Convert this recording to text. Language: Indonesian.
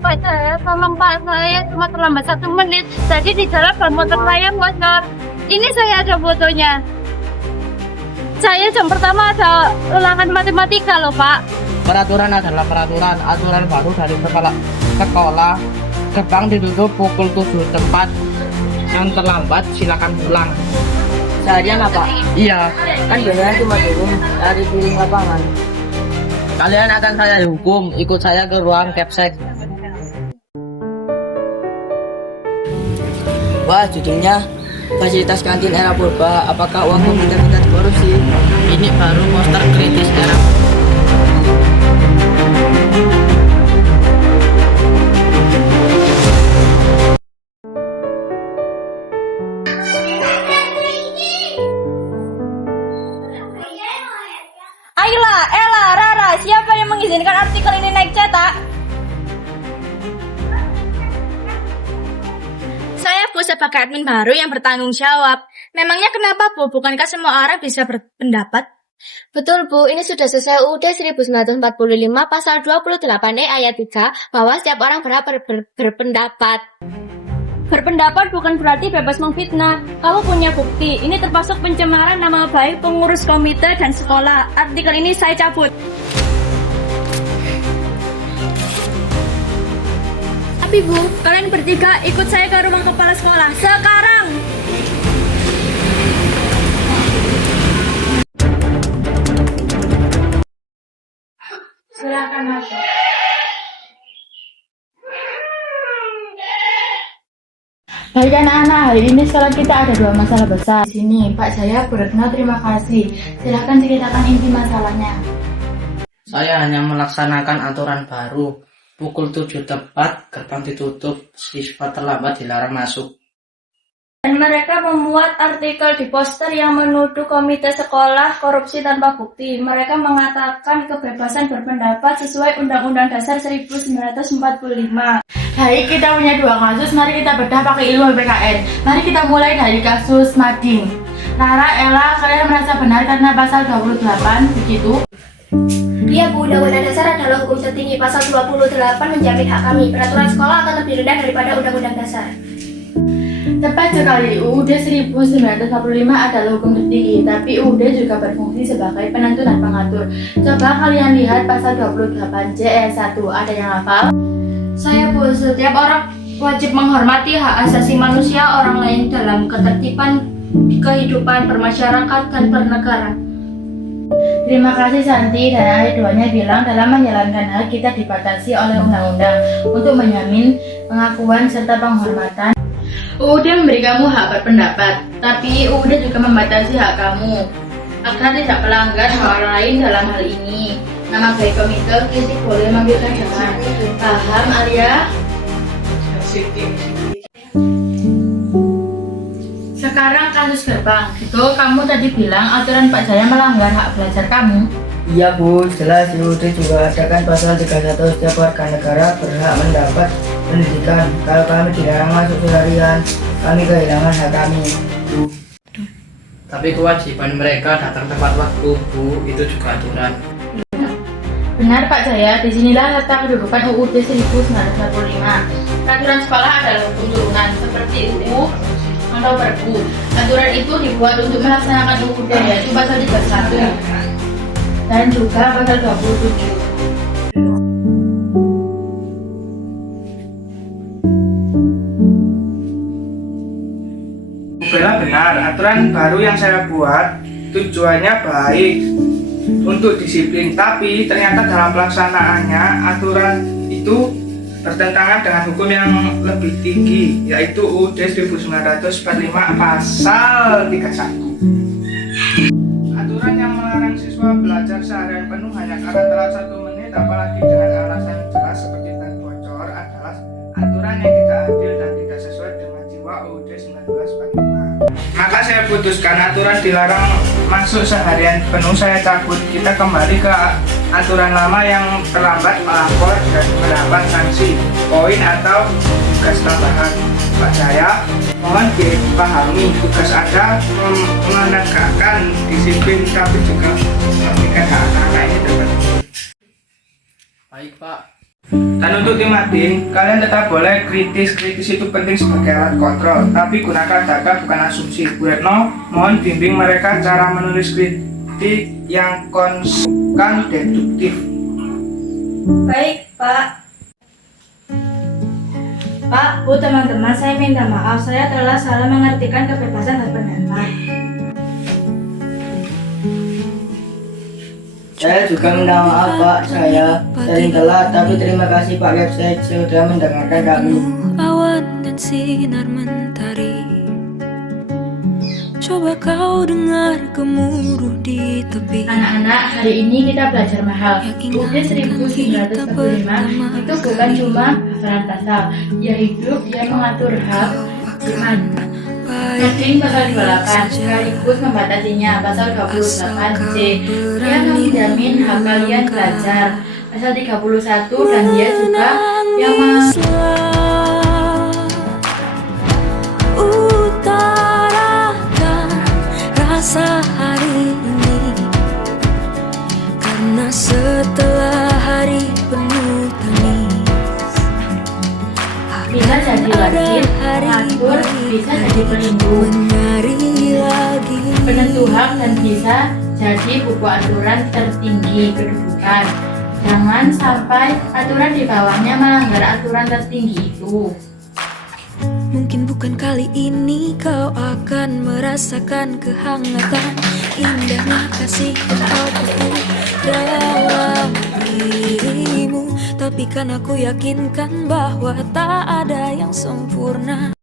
Pak saya, tolong Pak, saya cuma terlambat 1 menit. Tadi di jalan ban motor saya bocor. Ini saya ada fotonya. Saya jam pertama ada ulangan matematika loh Pak. Peraturan adalah peraturan. Aturan baru dari sekolah. Gerbang ditutup pukul 7 tepat. Yang terlambat silakan pulang. Seharian apa? Iya, Kan biasanya cuma turun dari piring lapangan. kalian akan saya hukum. Ikut saya ke ruang capsek. Wah, judulnya fasilitas kantin era purba. Apakah uang pemerintah kita korupsi? Ini baru poster kritis era. Ayla, Ella, Rara, siapa yang mengizinkan artikel ini naik cetak? Saya Bu sebagai admin baru yang bertanggung jawab. Memangnya kenapa Bu? Bukankah semua orang bisa berpendapat? Betul Bu, ini sudah sesuai UUD 1945 pasal 28E ayat 3 bahwa setiap orang berhak berpendapat. Berpendapat bukan berarti bebas memfitnah. Kamu punya bukti. Ini termasuk pencemaran nama baik pengurus komite dan sekolah. Artikel ini saya cabut. Tapi Bu, kalian bertiga ikut saya ke rumah kepala sekolah. Sekarang! Silakan masuk. Baik anak-anak, hari ini sekolah kita ada 2 masalah besar. Di sini, Pak Jaya, Bu Retno, terima kasih. Silahkan ceritakan inti masalahnya. Saya hanya melaksanakan aturan baru. Pukul 7 tepat, gerbang ditutup, siswa terlambat dilarang masuk. Dan mereka memuat artikel di poster yang menuduh komite sekolah korupsi tanpa bukti. Mereka mengatakan kebebasan berpendapat sesuai Undang-Undang Dasar 1945. Baik, kita punya 2 kasus, mari kita bedah pakai ilmu PKN. Mari kita mulai dari kasus Mading. Rara, Ella, kalian merasa benar karena pasal 28, begitu? Iya Bu, Undang-Undang Dasar adalah hukum tertinggi. Pasal 28 menjamin hak kami. Peraturan sekolah akan lebih rendah daripada Undang-Undang Dasar. Tepat sekali, UUD 1945 adalah hukum tertinggi, tapi UUD juga berfungsi sebagai penentu dan pengatur. Coba kalian lihat pasal 28J ayat 1, ada yang hafal? Saya Bu, setiap orang wajib menghormati hak asasi manusia orang lain dalam ketertiban kehidupan bermasyarakat dan bernegara. Terima kasih Santi, dan ayat 2-nya bilang dalam menjalankan hak kita dibatasi oleh undang-undang untuk menjamin pengakuan serta penghormatan. UUD memberi kamu hak berpendapat, tapi UUD juga membatasi hak kamu agar tidak melanggar hak orang lain dalam hal ini. Nama baik komite kritik boleh manggilkan jangan. Paham Alia? Sekarang kasus gerbang. Itu kamu tadi bilang aturan Pak Jaya melanggar hak belajar kamu. Iya Bu, jelas di UUD juga ada kan pasal 31 setiap warga negara berhak mendapat pendidikan. Kalau kami dilarang masuk seharian, kami kehilangan hak kami. Bu. Tapi kewajiban mereka datang tepat waktu, Bu, itu juga aturan. Benar Pak Jaya, disinilah letak kedudukan UUD 1945. Peraturan sekolah adalah hukum turunan seperti UU atau Perpu. Aturan itu dibuat untuk melaksanakan UUD, yaitu pasal 31 dan juga pasal 27. Bella benar, aturan baru yang saya buat tujuannya baik untuk disiplin, tapi ternyata dalam pelaksanaannya aturan itu bertentangan dengan hukum yang lebih tinggi, yaitu UUD 1945 pasal 31. Aturan yang melarang siswa belajar seharian penuh hanya karena telat 1 menit, apalagi dengan alasan jelas seperti ban bocor, adalah aturan yang tidak adil dan tidak sesuai dengan jiwa UUD 1945. Maka saya putuskan aturan dilarang masuk seharian penuh saya cabut. Kita kembali ke aturan lama yang terlambat melapor dan mendapat sanksi, poin atau tugas tambahan. Pak Jaya, mohon dipahami tugas Anda menegakkan disiplin tapi juga memberikan hak anak-anak ini terpenuhi. Baik Pak, Dan untuk tim admin, kalian tetap boleh kritis itu penting sebagai alat kontrol, tapi gunakan data bukan asumsi. Bu Retno, mohon bimbing mereka cara menulis kritik yang konstruktif deduktif. Baik, Pak. Pak, Bu, teman-teman, saya minta maaf. Saya telah salah mengartikan kebebasan berpendapat. Saya juga minta maaf Pak, saya sering telat, tapi terima kasih Pak website sudah mendengarkan kami. Awan dan sinar mentari, coba kau dengar gemuruh di tepi. Anak-anak, hari ini kita belajar mahal. UUD 1945 itu bukan cuma hafalan pasal, ia hidup, ia mengatur hak iman. Heading pasal 28 sekaligus membatasinya. Pasal 28C, ia menjamin hak kalian belajar. Pasal 31, dan dia juga yang Utarakan rasa hari ini, karena setelah hari penuh tangis, bisa jadi wasit, pengatur, bisa jadi pelindung, menyari lagi. penentu hak, dan bisa jadi buku aturan tertinggi kedudukan. Jangan sampai aturan di bawahnya melanggar aturan tertinggi itu. Mungkin bukan kali ini kau akan merasakan kehangatan indahnya kasih kau peluk dalam dirimu, tapi kan aku yakinkan bahwa tak ada yang sempurna.